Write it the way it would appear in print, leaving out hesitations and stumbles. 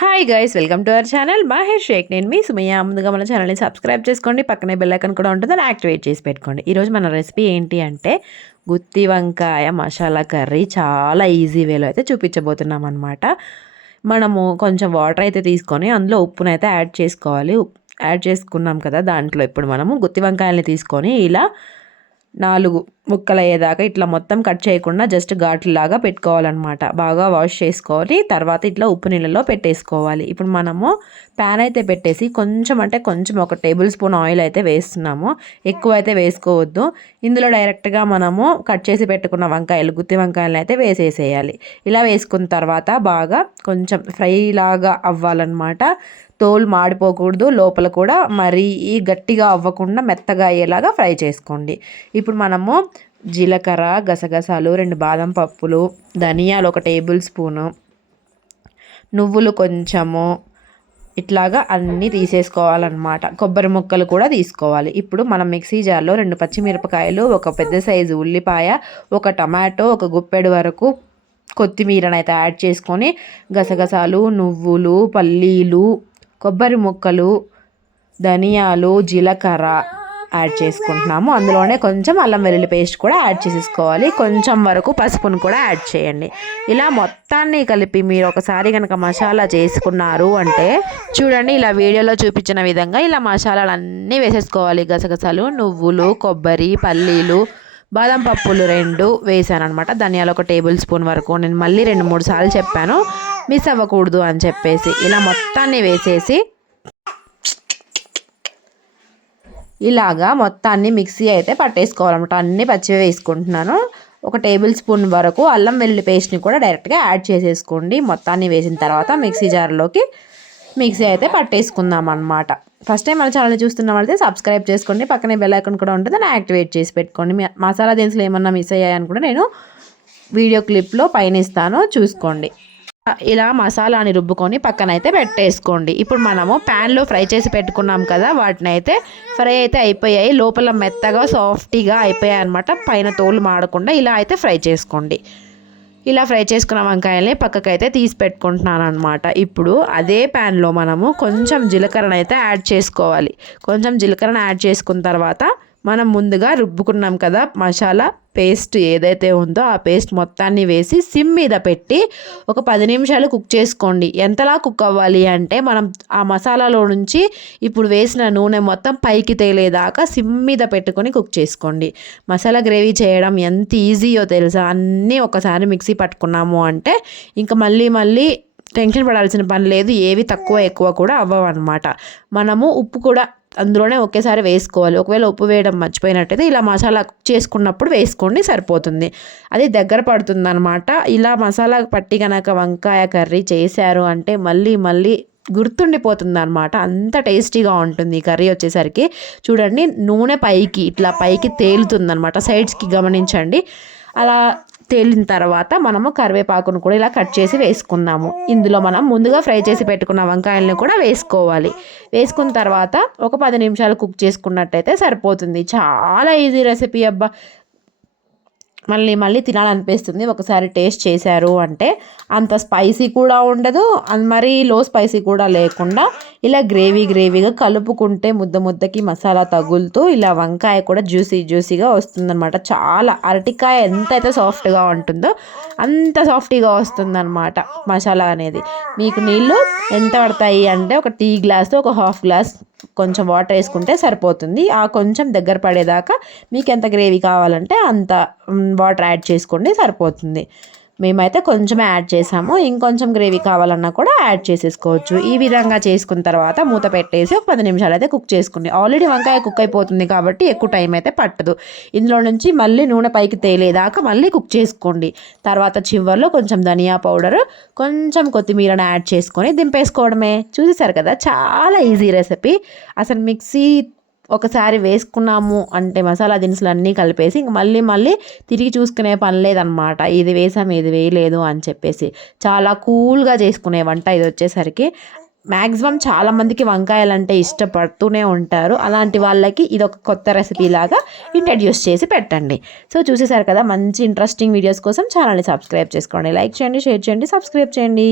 Hi guys, welcome to our channel Mahesh Shaik. నేను మీ Sumayya. ముందుగా మన ఛానల్ని సబ్స్క్రైబ్ చేసుకోండి, పక్కనే బెల్ ఐకాన్ కూడా ఉంటుంది, దాన్ని యాక్టివేట్ చేసి పెట్టుకోండి. ఈరోజు మన రెసిపీ ఏంటి అంటే గుత్తి వంకాయ మసాలా కర్రీ. చాలా ఈజీ వేలో అయితే చూపించబోతున్నాం అనమాట. మనము కొంచెం వాటర్ అయితే తీసుకొని అందులో ఉప్పునైతే యాడ్ చేసుకోవాలి. యాడ్ చేసుకున్నాం కదా, దాంట్లో ఇప్పుడు మనము గుత్తి వంకాయల్ని తీసుకొని ఇలా 4 ముక్కలు అయ్యేదాకా ఇట్లా మొత్తం కట్ చేయకుండా జస్ట్ ఘాట్లులాగా పెట్టుకోవాలన్నమాట. బాగా వాష్ చేసుకొని తర్వాత ఇట్లా ఉప్పు నీళ్ళలో పెట్టేసుకోవాలి. ఇప్పుడు మనము ప్యాన్ అయితే పెట్టేసి కొంచెం ఒక టేబుల్ స్పూన్ ఆయిల్ అయితే వేస్తున్నాము. ఎక్కువ అయితే వేసుకోవద్దు. ఇందులో డైరెక్ట్గా మనము కట్ చేసి పెట్టుకున్న వంకాయలు, గుత్తి వంకాయలను అయితే వేసేసేయాలి. ఇలా వేసుకున్న తర్వాత బాగా కొంచెం ఫ్రై లాగా అవ్వాలన్నమాట. తోలు మాడిపోకూడదు, లోపల కూడా మరీ గట్టిగా అవ్వకుండా మెత్తగా అయ్యేలాగా ఫ్రై చేసుకోండి. ఇప్పుడు మనము జీలకర్ర, గసగసాలు, 2 బాదం పప్పులు, ధనియాలు 1 టేబుల్ స్పూను, నువ్వులు కొంచెము, ఇట్లాగా అన్నీ తీసేసుకోవాలన్నమాట. కొబ్బరి ముక్కలు కూడా తీసుకోవాలి. ఇప్పుడు మనం మిక్సీ జార్లో 2 పచ్చిమిరపకాయలు, 1 పెద్ద సైజు ఉల్లిపాయ, 1 టమాటో, 1 గుప్పెడు వరకు కొత్తిమీరనైతే యాడ్ చేసుకొని గసగసాలు, నువ్వులు, పల్లీలు, కొబ్బరి ముక్కలు, ధనియాలు, జీలకర్ర యాడ్ చేసుకుంటున్నాము. అందులోనే కొంచెం అల్లం వెల్లుల్లి పేస్ట్ కూడా యాడ్ చేసేసుకోవాలి. కొంచెం వరకు పసుపును కూడా యాడ్ చేయండి. ఇలా మొత్తాన్ని కలిపి మీరు ఒకసారి కనుక మసాలా చేసుకున్నారు అంటే చూడండి, ఇలా వీడియోలో చూపించిన విధంగా ఇలా మసాలాలన్నీ వేసేసుకోవాలి. గసగసాలు, నువ్వులు, కొబ్బరి, పల్లీలు, బాదం పప్పులు 2 వేసాను అనమాట. ధనియాలు 1 టేబుల్ స్పూన్ వరకు. నేను మళ్ళీ 2-3 సార్లు చెప్పాను, మిస్ అవ్వకూడదు అని చెప్పేసి. ఇలా మొత్తాన్ని వేసేసి ఇలాగా మొత్తాన్ని మిక్సీ అయితే పట్టేసుకోవాలన్నమాట. అన్నీ పచ్చివి వేసుకుంటున్నాను. 1 టేబుల్ స్పూన్ వరకు అల్లం వెల్లుల్లి పేస్ట్ని కూడా డైరెక్ట్గా యాడ్ చేసేసుకోండి. మొత్తాన్ని వేసిన తర్వాత మిక్సీ జార్లోకి మిక్సీ అయితే పట్టేసుకుందాం అనమాట. ఫస్ట్ టైం మన ఛానల్ చూస్తున్న వాళ్ళైతే సబ్స్క్రైబ్ చేసుకోండి, పక్కనే బెల్ ఐకాన్ కూడా ఉంటుంది, దాన్ని యాక్టివేట్ చేసి పెట్టుకోండి. మసాలా దినుసులు ఏమన్నా మిస్ అయ్యాయని కూడా నేను వీడియో క్లిప్లో పైన ఇస్తాను, చూసుకోండి. ఇలా మసాలాని రుబ్బుకొని పక్కనైతే పెట్టేసుకోండి. ఇప్పుడు మనము ప్యాన్లో ఫ్రై చేసి పెట్టుకున్నాం కదా, వాటిని అయితే ఫ్రై అయితే అయిపోయాయి. లోపల మెత్తగా సాఫ్టీగా అయిపోయాయి అనమాట. పైన తోలు మాడకుండా ఇలా అయితే ఫ్రై చేసుకోండి. ఇలా ఫ్రై చేసుకున్న వంకాయల్ని పక్కకైతే తీసి పెట్టుకుంటున్నాను అనమాట. ఇప్పుడు అదే ప్యాన్లో మనము కొంచెం జీలకర్రను అయితే యాడ్ చేసుకోవాలి. కొంచెం జీలకర్రను యాడ్ చేసుకున్న తర్వాత మనం ముందుగా రుబ్బుకున్నాం కదా మసాలా పేస్ట్ ఏదైతే ఉందో ఆ పేస్ట్ మొత్తాన్ని వేసి సిమ్ మీద పెట్టి ఒక 10 నిమిషాలు కుక్ చేసుకోండి. ఎంతలా కుక్ అవ్వాలి అంటే మనం ఆ మసాలాలో నుంచి ఇప్పుడు వేసిన నూనె మొత్తం పైకి తేలేదాకా సిమ్ మీద పెట్టుకొని కుక్ చేసుకోండి. మసాలా గ్రేవీ చేయడం ఎంత ఈజీయో తెలుసా. అన్నీ ఒకసారి మిక్సీ పట్టుకున్నాము అంటే ఇంకా మళ్ళీ టెన్షన్ పడాల్సిన పని లేదు. ఏవి తక్కువ ఎక్కువ కూడా అవ్వవన్నమాట. మనము ఉప్పు కూడా అందులోనే ఒకేసారి వేసుకోవాలి. ఒకవేళ ఉప్పు వేయడం మర్చిపోయినట్టయితే ఇలా మసాలా చేసుకున్నప్పుడు వేసుకోండి, సరిపోతుంది. అది దగ్గర పడుతుంది అనమాట. ఇలా మసాలా పట్టి కనుక వంకాయ కర్రీ చేశారు అంటే మళ్ళీ గుర్తుండిపోతుంది అనమాట. అంత టేస్టీగా ఉంటుంది ఈ కర్రీ వచ్చేసరికి. చూడండి, నూనె పైకి తేలుతుంది అనమాట. సైడ్స్కి గమనించండి. అలా తేలిన తర్వాత మనము కరివేపాకును కూడా ఇలా కట్ చేసి వేసుకున్నాము. ఇందులో మనం ముందుగా ఫ్రై చేసి పెట్టుకున్న వంకాయలను కూడా వేసుకోవాలి. వేసుకున్న తర్వాత ఒక 10 నిమిషాలు కుక్ చేసుకున్నట్టయితే సరిపోతుంది. చాలా ఈజీ రెసిపీ అబ్బా. మళ్ళీ తినాలనిపిస్తుంది ఒకసారి టేస్ట్ చేశారు అంటే. అంత స్పైసీ కూడా ఉండదు, మరీ లో స్పైసీ కూడా లేకుండా ఇలా గ్రేవీగా కలుపుకుంటే ముద్దకి మసాలా తగులుతూ ఇలా వంకాయ కూడా జ్యూసీగా వస్తుందన్నమాట. చాలా అరటికాయ ఎంతైతే సాఫ్ట్గా ఉంటుందో అంత సాఫ్ట్గా వస్తుందన్నమాట మసాలా అనేది. మీకు నీళ్ళు ఎంత పడతాయి అంటే ఒక టీ గ్లాస్తో ఒక హాఫ్ గ్లాస్ కొంచెం వాటర్ వేసుకుంటే సరిపోతుంది. ఆ కొంచెం దగ్గర పడేదాకా మీకు ఎంత గ్రేవీ కావాలంటే అంత వాటర్ యాడ్ చేసుకోండి, సరిపోతుంది. మేమైతే కొంచెమే యాడ్ చేసాము. ఇంకొంచెం గ్రేవీ కావాలన్నా కూడా యాడ్ చేసేసుకోవచ్చు. ఈ విధంగా చేసుకున్న తర్వాత మూత పెట్టేసి ఒక 10 నిమిషాలు అయితే కుక్ చేసుకోండి. ఆల్రెడీ వంకాయ కుక్ అయిపోతుంది కాబట్టి ఎక్కువ టైం అయితే పట్టదు. ఇందులో నుంచి మళ్ళీ నూనె పైకి తేలేదాకా మళ్ళీ కుక్ చేసుకోండి. తర్వాత చివర్లో కొంచెం ధనియా పౌడర్, కొంచెం కొత్తిమీరను యాడ్ చేసుకొని దింపేసుకోవడమే. చూసేసారు కదా, చాలా ఈజీ రెసిపీ. అసలు మిక్సీ ఒకసారి వేసుకున్నాము అంటే మసాలా దినుసులు అన్నీ కలిపేసి ఇంక మళ్ళీ తిరిగి చూసుకునే పని లేదనమాట. ఇది వేసాము ఇది వేయలేదు అని చెప్పేసి. చాలా కూల్గా చేసుకునే వంట ఇది వచ్చేసరికి. మ్యాక్సిమం చాలామందికి వంకాయలు అంటే ఇష్టపడుతూనే ఉంటారు. అలాంటి వాళ్ళకి ఇది ఒక కొత్త రెసిపీ లాగా ఇంట్రడ్యూస్ చేసి పెట్టండి. సో చూసేసారు కదా, మంచి ఇంట్రెస్టింగ్ వీడియోస్ కోసం ఛానల్ని సబ్స్క్రైబ్ చేసుకోండి. లైక్ చేయండి, షేర్ చేయండి, సబ్స్క్రైబ్ చేయండి.